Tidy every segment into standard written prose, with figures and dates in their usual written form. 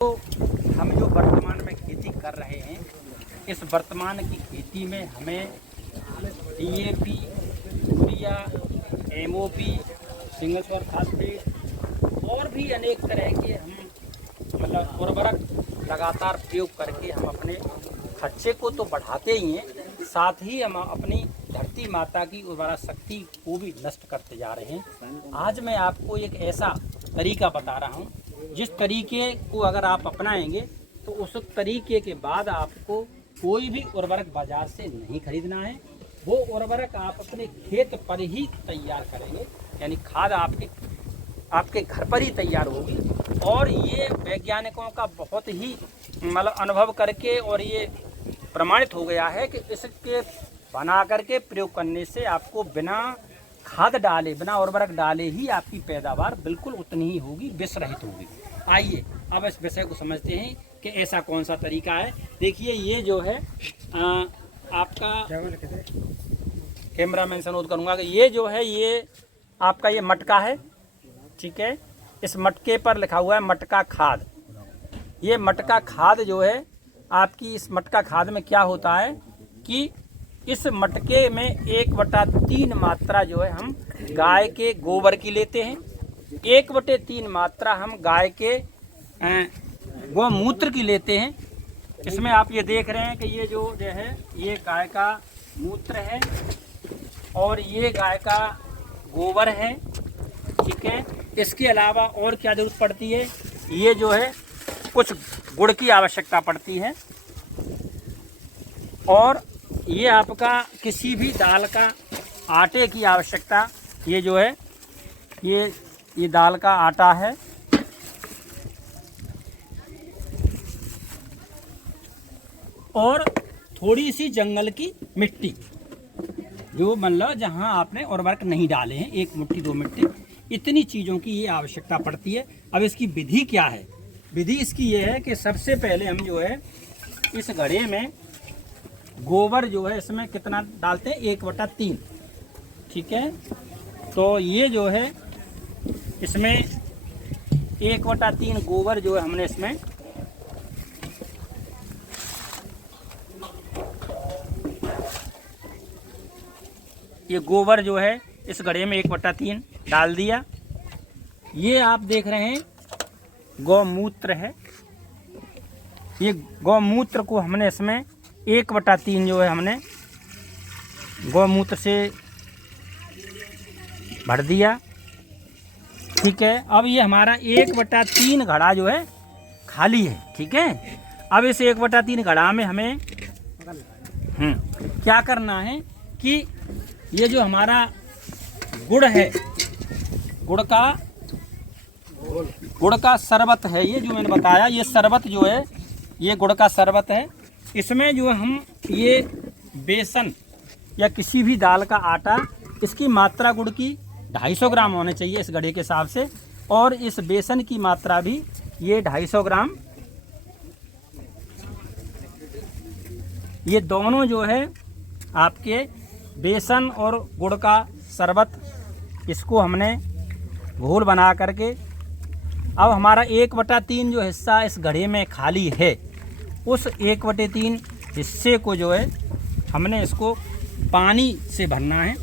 तो हम जो वर्तमान में खेती कर रहे हैं, इस वर्तमान की खेती में हमें DAP, urea, MOP, single super phosphate और भी अनेक तरह के हम मतलब उर्वरक लगातार प्रयोग करके हम अपने खर्चे को तो बढ़ाते ही हैं, साथ ही हम अपनी धरती माता की उर्वरा शक्ति को भी नष्ट करते जा रहे हैं। आज मैं आपको एक ऐसा तरीका बता रहा हूँ जिस तरीके को अगर आप अपनाएंगे तो उस तरीके के बाद आपको कोई भी उर्वरक बाजार से नहीं खरीदना है। वो उर्वरक आप अपने खेत पर ही तैयार करेंगे, यानी खाद आपके घर पर ही तैयार होगी। और ये वैज्ञानिकों का बहुत ही मतलब अनुभव करके और ये प्रमाणित हो गया है कि इसके बना करके प्रयोग करने से आपको बिना खाद डाले, बिना उर्वरक डाले ही आपकी पैदावार बिल्कुल उतनी ही होगी, विष रहित होगी। आइए अब इस विषय को समझते हैं कि ऐसा कौन सा तरीका है। देखिए ये जो है आपका कैमरा मैन से अनुरोध करूँगा कि ये जो है ये आपका ये मटका है, ठीक है। इस मटके पर लिखा हुआ है मटका खाद। ये मटका खाद जो है आपकी, इस मटका खाद में क्या होता है कि इस मटके में 1/3 मात्रा जो है हम गाय के गोबर की लेते हैं, 1/3 मात्रा हम गाय के गौमूत्र की लेते हैं। इसमें आप ये देख रहे हैं कि ये जो है ये गाय का मूत्र है और ये गाय का गोबर है, ठीक है। इसके अलावा और क्या जरूरत पड़ती है, ये जो है कुछ गुड़ की आवश्यकता पड़ती है और ये आपका किसी भी दाल का आटे की आवश्यकता, ये जो है ये दाल का आटा है और थोड़ी सी जंगल की मिट्टी, जो मतलब जहाँ आपने उर्वरक नहीं डाले हैं, 1 मुट्ठी 2 मुट्ठी, इतनी चीज़ों की ये आवश्यकता पड़ती है। अब इसकी विधि क्या है? विधि इसकी ये है कि सबसे पहले हम जो है इस घड़े में गोबर जो है इसमें कितना डालते हैं, 1/3, ठीक है। तो ये जो है इसमें 1/3 गोबर जो है हमने इसमें ये गोबर जो है इस घड़े में 1/3 डाल दिया। ये आप देख रहे हैं गौमूत्र है, ये गौमूत्र को हमने इसमें 1/3 जो है हमने गौमूत्र से भर दिया, ठीक है। अब ये हमारा 1/3 घड़ा जो है खाली है, ठीक है। अब इस 1/3 घड़ा में हमें क्या करना है कि ये जो हमारा गुड़ है, गुड़ का शरबत है, ये जो मैंने बताया, ये शरबत जो है ये गुड़ का शरबत है। इसमें जो हम ये बेसन या किसी भी दाल का आटा, इसकी मात्रा गुड़ की 250 ग्राम होने चाहिए इस घड़े के हिसाब से, और इस बेसन की मात्रा भी ये 250 ग्राम। ये दोनों जो है आपके बेसन और गुड़ का शरबत, इसको हमने घोल बना करके, अब हमारा 1/3 जो हिस्सा इस घड़े में खाली है, उस 1/3 हिस्से को जो है हमने इसको पानी से भरना है।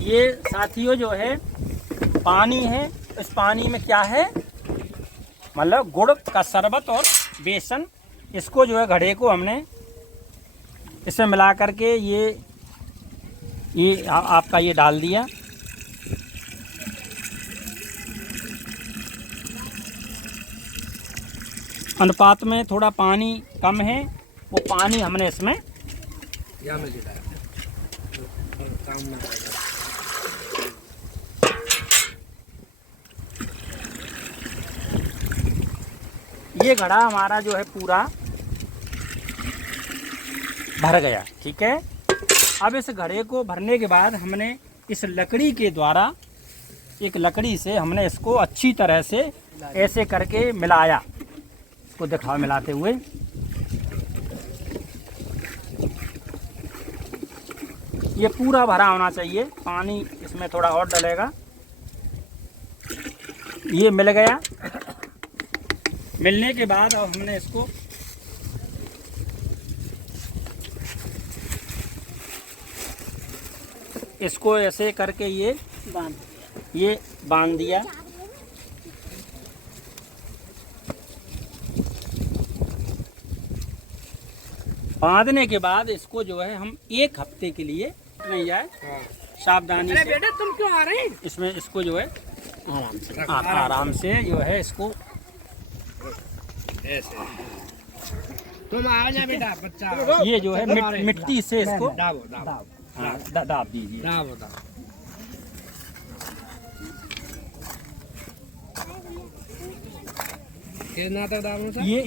ये साथियों जो है पानी है, इस पानी में क्या है मतलब गुड़ का शरबत और बेसन, इसको जो है घड़े को हमने इसमें मिला करके ये आपका ये डाल दिया। अनुपात में थोड़ा पानी कम है, वो पानी हमने इसमें ये घड़ा हमारा जो है पूरा भर गया, ठीक है। अब इस घड़े को भरने के बाद हमने इस लकड़ी के द्वारा, एक लकड़ी से हमने इसको अच्छी तरह से ऐसे करके मिलाया। इसको दिखाओ मिलाते हुए, ये पूरा भरा होना चाहिए। पानी इसमें थोड़ा और डलेगा। ये मिल गया। मिलने के बाद अब हमने इसको ऐसे करके ये बांध दिया। बांधने के बाद इसको जो है हम 1 हफ्ते के लिए नहीं जाए सावधानी से। बेटा तुम क्यों आ रहे हैं? इसमें इसको जो है आराम से जो है इसको ऐसे तुम आ जा बेटा बच्चा। ये जो है मिट्टी से इसको दाब दीजिए। कितना तक दाबना था? ये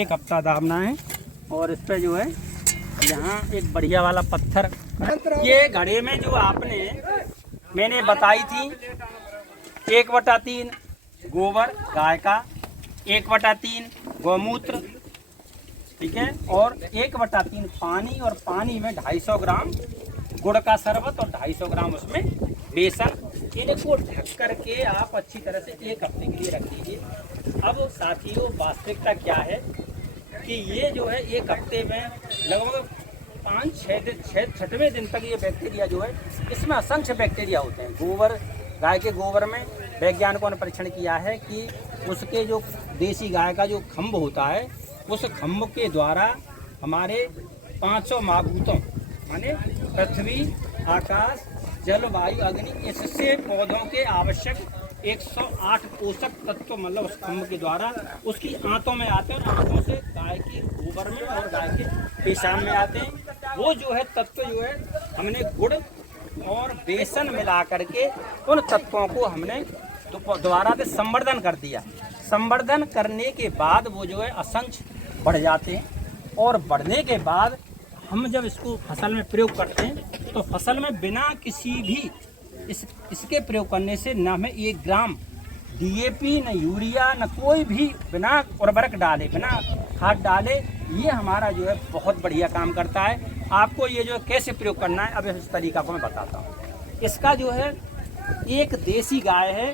एक हफ्ता दाबना है। और इस पे जो है यहाँ एक बढ़िया वाला पत्थर, ये घड़े में जो मैंने बताई थी 1/3 गोबर गाय का, 1/3 गौमूत्र, ठीक है, और 1/3 पानी, और पानी में 250 ग्राम गुड़ का शरबत और 250 ग्राम उसमें बेसन। इनको ढक करके आप अच्छी तरह से 1 हफ्ते के लिए रख दीजिए। अब साथियों वास्तविकता क्या है कि ये जो है 1 हफ्ते में लगभग 5-6वें दिन तक ये बैक्टीरिया जो है, इसमें असंख्य बैक्टीरिया होते हैं। गोबर, गाय के गोबर में वैज्ञानिकों ने परीक्षण किया है कि उसके जो देसी गाय का जो खम्भ होता है, उस खम्भ के द्वारा हमारे 500 महाभूतों माने पृथ्वी, आकाश, जल, वायु, अग्नि, इससे पौधों के आवश्यक 108 पोषक तत्व मतलब उस खम्भ के द्वारा उसकी आंतों में आते हैं, और आंतों से गाय के गोबर में और गाय के पेशाब में आते हैं। वो जो है तत्व जो है हमने गुड़ और बेसन मिला करके उन तत्वों को हमने दोबारा से संवर्धन कर दिया। संवर्धन करने के बाद वो जो है असंख्य बढ़ जाते हैं, और बढ़ने के बाद हम जब इसको फसल में प्रयोग करते हैं तो फसल में बिना किसी भी इसके प्रयोग करने से न हमें 1 ग्राम DAP, न यूरिया, न कोई भी बिना उर्वरक डाले, बिना खाद डाले, ये हमारा जो है बहुत बढ़िया काम करता है। आपको ये जो कैसे प्रयोग करना है अब इस तरीका को मैं बताता हूँ। इसका जो है एक देसी गाय है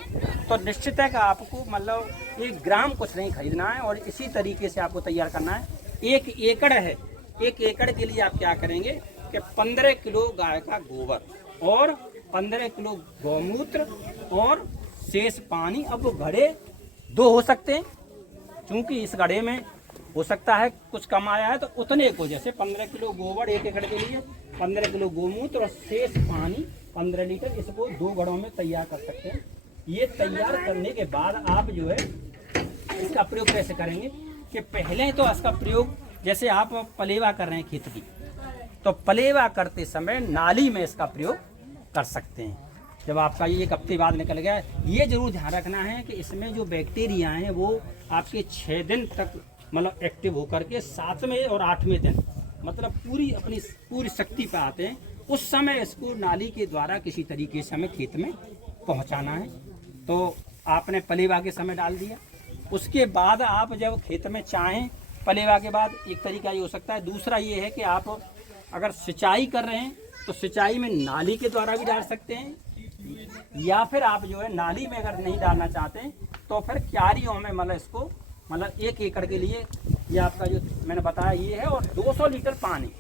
तो निश्चित है कि आपको मतलब 1 ग्राम कुछ नहीं खरीदना है, और इसी तरीके से आपको तैयार करना है। 1 एकड़ है, 1 एकड़ के लिए आप क्या करेंगे कि 15 किलो गाय का गोबर और 15 किलो गौमूत्र और शेष पानी। अब वो घड़े 2 हो सकते हैं, क्योंकि इस घड़े में हो सकता है कुछ कम आया है, तो उतने को जैसे 15 किलो गोबर 1 एकड़ के लिए, 15 किलो गौमूत्र और शेष पानी 15 लीटर, इसको 2 घड़ों में तैयार कर सकते हैं। ये तैयार करने के बाद आप जो है इसका प्रयोग कैसे करेंगे कि पहले तो इसका प्रयोग जैसे आप पलेवा कर रहे हैं खेत की, तो पलेवा करते समय नाली में इसका प्रयोग कर सकते हैं। जब आपका ये 1 हफ्ते बाद निकल गया, ये जरूर ध्यान रखना है कि इसमें जो बैक्टीरिया हैं वो आपके 6 दिन तक मतलब एक्टिव होकर के 7वें और 8वें दिन मतलब अपनी पूरी शक्ति पर आते हैं। उस समय इसको नाली के द्वारा किसी तरीके से हमें खेत में पहुंचाना है। तो आपने पलेवा के समय डाल दिया, उसके बाद आप जब खेत में चाहें, पलेवा के बाद एक तरीका ये हो सकता है। दूसरा ये है कि आप अगर सिंचाई कर रहे हैं तो सिंचाई में नाली के द्वारा भी डाल सकते हैं, या फिर आप जो है नाली में अगर नहीं डालना चाहते हैं तो फिर क्यारियों में मतलब इसको मतलब 1 एकड़ के लिए ये आपका जो मैंने बताया ये है। और 200 लीटर पानी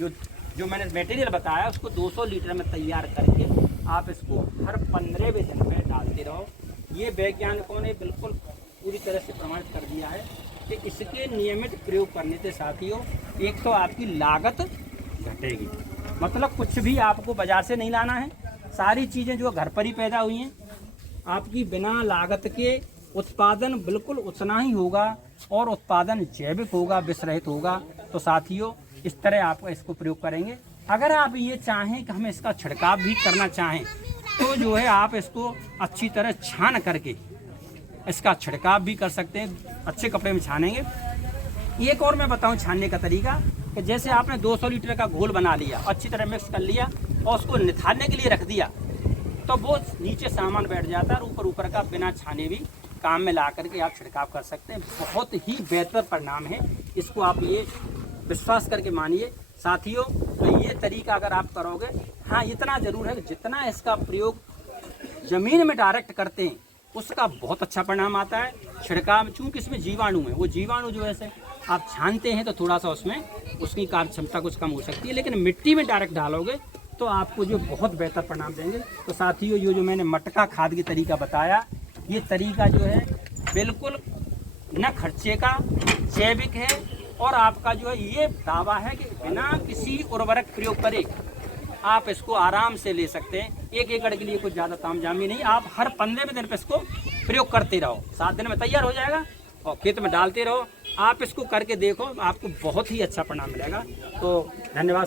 जो मैंने मटेरियल बताया उसको 200 लीटर में तैयार करके आप इसको हर 15वें दिन में डालते रहो। ये वैज्ञानिकों ने बिल्कुल पूरी तरह से प्रमाणित कर दिया है कि इसके नियमित प्रयोग करने से साथियों एक तो आपकी लागत घटेगी, मतलब कुछ भी आपको बाजार से नहीं लाना है, सारी चीज़ें जो घर पर ही पैदा हुई हैं आपकी बिना लागत के उत्पादन बिल्कुल उतना ही होगा, और उत्पादन जैविक होगा, विषरहित होगा। तो साथियों इस तरह आप इसको प्रयोग करेंगे। अगर आप ये चाहें कि हम इसका छिड़काव भी करना चाहें तो जो है आप इसको अच्छी तरह छान करके इसका छिड़काव भी कर सकते हैं, अच्छे कपड़े में छानेंगे। एक और मैं बताऊं छानने का तरीका कि जैसे आपने 200 लीटर का घोल बना लिया, अच्छी तरह मिक्स कर लिया और उसको निथारने के लिए रख दिया, तो वो नीचे सामान बैठ जाता है, ऊपर का बिना छाने भी काम में ला करके आप छिड़काव कर सकते हैं। बहुत ही बेहतर परिणाम है। इसको आप ये विश्वास करके मानिए साथियों। तो ये तरीका अगर आप करोगे, हाँ इतना ज़रूर है कि जितना इसका प्रयोग ज़मीन में डायरेक्ट करते हैं उसका बहुत अच्छा परिणाम आता है। छिड़काव चूँकि इसमें जीवाणु है, वो जीवाणु जो है से आप छानते हैं तो थोड़ा सा उसमें उसकी कार्य क्षमता कुछ कम हो सकती है, लेकिन मिट्टी में डायरेक्ट डालोगे तो आपको जो बहुत बेहतर परिणाम देंगे। तो साथियों ये जो मैंने मटका खाद की तरीका बताया, ये तरीका जो है बिल्कुल न खर्चे का, जैविक है, और आपका जो है ये दावा है कि बिना किसी उर्वरक प्रयोग करे आप इसको आराम से ले सकते हैं। 1 एकड़ के लिए कुछ ज़्यादा तामझामी नहीं, आप हर 15 दिन पे इसको प्रयोग करते रहो, 7 दिन में तैयार हो जाएगा और खेत में डालते रहो। आप इसको करके देखो, आपको बहुत ही अच्छा परिणाम मिलेगा। तो धन्यवाद।